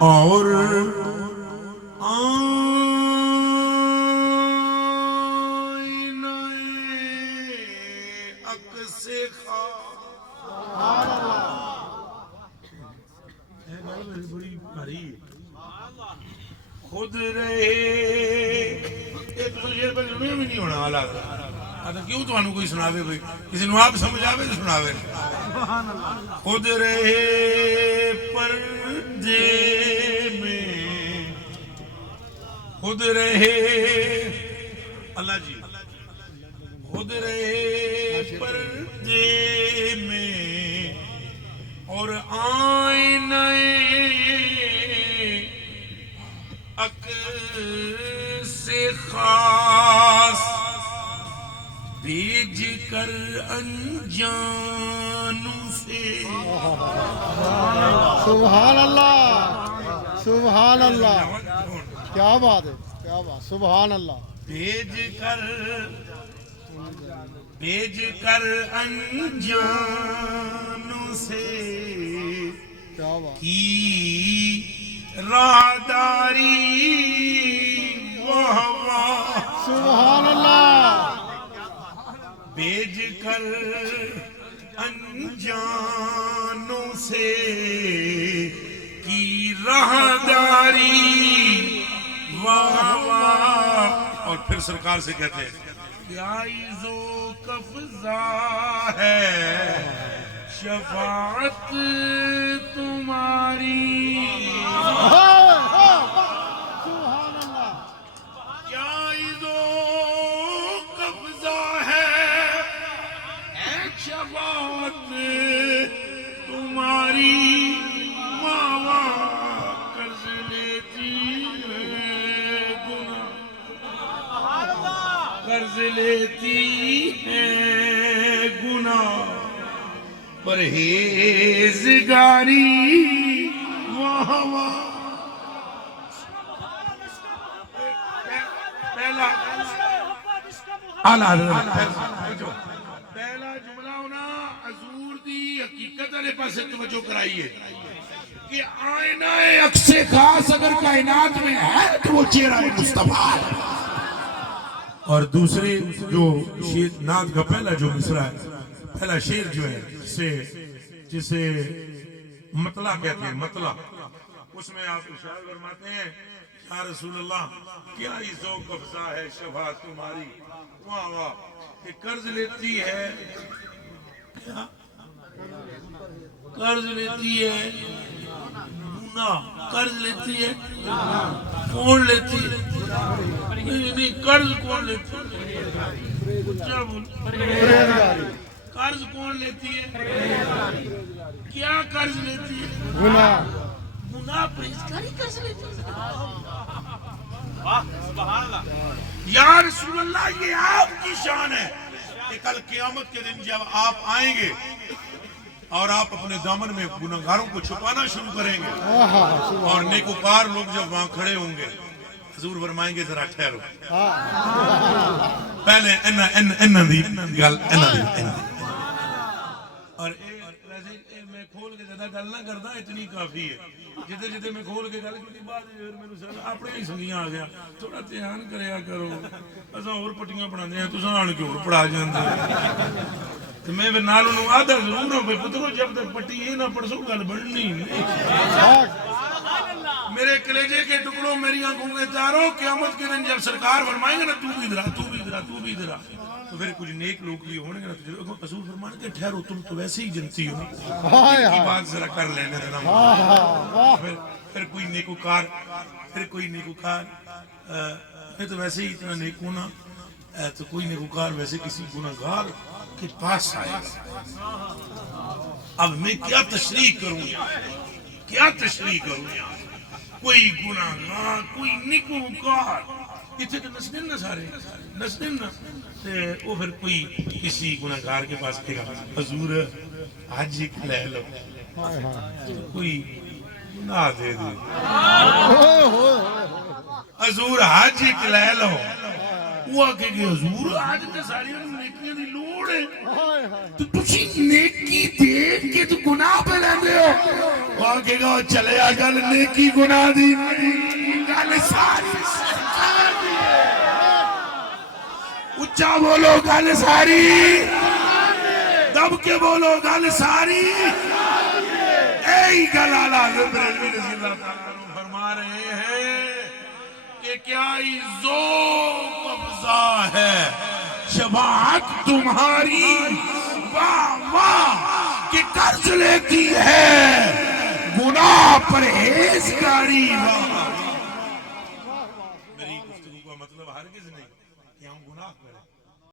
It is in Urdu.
اور بڑی بھاری خود رہے ایک دوسرے پر بھی نہیں ہونا حالات کیوں تو کوئی سناوے کوئی کسی نے آپ سمجھ آوے تو سناوے خود رہے پردے میں خود رہے اللہ جی خود رہے پردے میں اور آئینہ عکس خاص بھیج کر انجانوں سے سبحان اللہ سبحان اللہ کیا بات ہے کیا بات سبحان اللہ بھیج کر انجانوں سے کیا بات کی راہداری واہ سبحان اللہ بھیج کر انجانوں سے کی راہداری واہ واہ اور پھر سرکار سے کہتے ہیں کیا عزو قفزہ ہے شفاعت تمہاری سبحان اللہ کیا عزو قفزہ ہے شفاعت تمہاری ماوا قرض لیتی ہے گناہ قرض لیتی ہے گناہ پرہیزگاری واہ واہ پہلا جملہ ہونا حضور دی حقیقت والے پاس توجہ کرائیے کہ آئینہ عکس خاص اگر کائنات میں ہے تو وہ چہرہ مصطفیٰ ہے اور دوسرے جو شیر نعت کا پہلا جو مصرع ہے پہلا شیر جو ہے جسے مطلع کہتے ہیں مطلع اس میں آپ ارشاد فرماتے ہیں یا رسول اللہ کیا عزو قفزہ ہے شفاعت تمہاری واہ واہ کہ قرض لیتی ہے کیا قرض لیتی ہے نہ قرض لیتی ہے کون لیتی ہے نہیں قرض کون لیتی ہے کیا بول قرض کون لیتی ہے کیا قرض لیتی ہے گناہ گناہ پرہیزگاری قرض لیتی ہے یا رسول اللہ یہ آپ کی شان ہے کہ کل قیامت کے دن جب آپ آئیں گے اور آپ اپنے دامن میں گناہگاروں کو چھپانا شروع کریں گے اور نیکوکار لوگ جب وہاں کھڑے ہوں گے حضور فرمائیں گے ذرا ٹھہرو پہلے اور ویسے میں کھول کے زیادہ گل نہ کرتا اتنی کافی ہے جتے جتے میں کھول کے گل کی بعد اپنے ہی سنگیاں آ گیا تھوڑا دھیان کریا کرو اساں اور پٹیاں پڑھاندے ہیں تساں آن کے اور پڑھا جاندے تو میں پھر نال انہوں آدھا ضرور ہوں بھائی پترو جب تک پٹی یہ نہ پڑھ سو گل بڑھنی میرے کلیجے کے ٹکڑوں میری آنکھوں کے تاروں قیامت کے دن جب سرکار فرمائیں گے نا تو بھی ادھر تو بھی ادھر تو بھی ادھر تو پھر کچھ نیک لوگ بھی ہونے گے نا تو حضور فرمان کے ٹھہرو تم تو ویسے ہی جنتی ہو کی بات ذرا کر لینے دینا پھر کوئی نیکوکار میں تو ویسے ہی اتنا نیک ہونا تو کوئی نیکوکار ویسے کسی گناہگار کے پاس آئے اب میں کیا تشریح کروں کوئی گناہگار کوئی نیکوکار اتنے تو نسلیں نہ سارے نسلیں نہ وہ پھر کوئی کسی گناہگار کے پاس کہے گا حضور حج لے لو کوئی گناہ دے دے حضور حج لے لو وہ آ کے کہ حضور آج تے ساری نیکیاں دی لوڑ ہے ہائے ہائے تو تسی نیکی دیکھ کے تو گناہ پہ لیندے ہو. وہ آ کے کہا چلے آ گل نیکی گناہ دی نہیں گل ساری سرکار دی ہے. اچھا بولو گل ساری دب کے بولو گل ساری. اے گل اعلیٰ حضرت بریلوی رضی اللہ تعالیٰ عنہ فرما رہے ہیں کہ کیا ہی ذوق افزا ہے شفاعت تمہاری واہ واہ کہ قرض لیتی ہے گناہ پرہیزگاری. واہ میری گفتگو کا مطلب ہرگز نہیں کہ ہم گناہ کریں.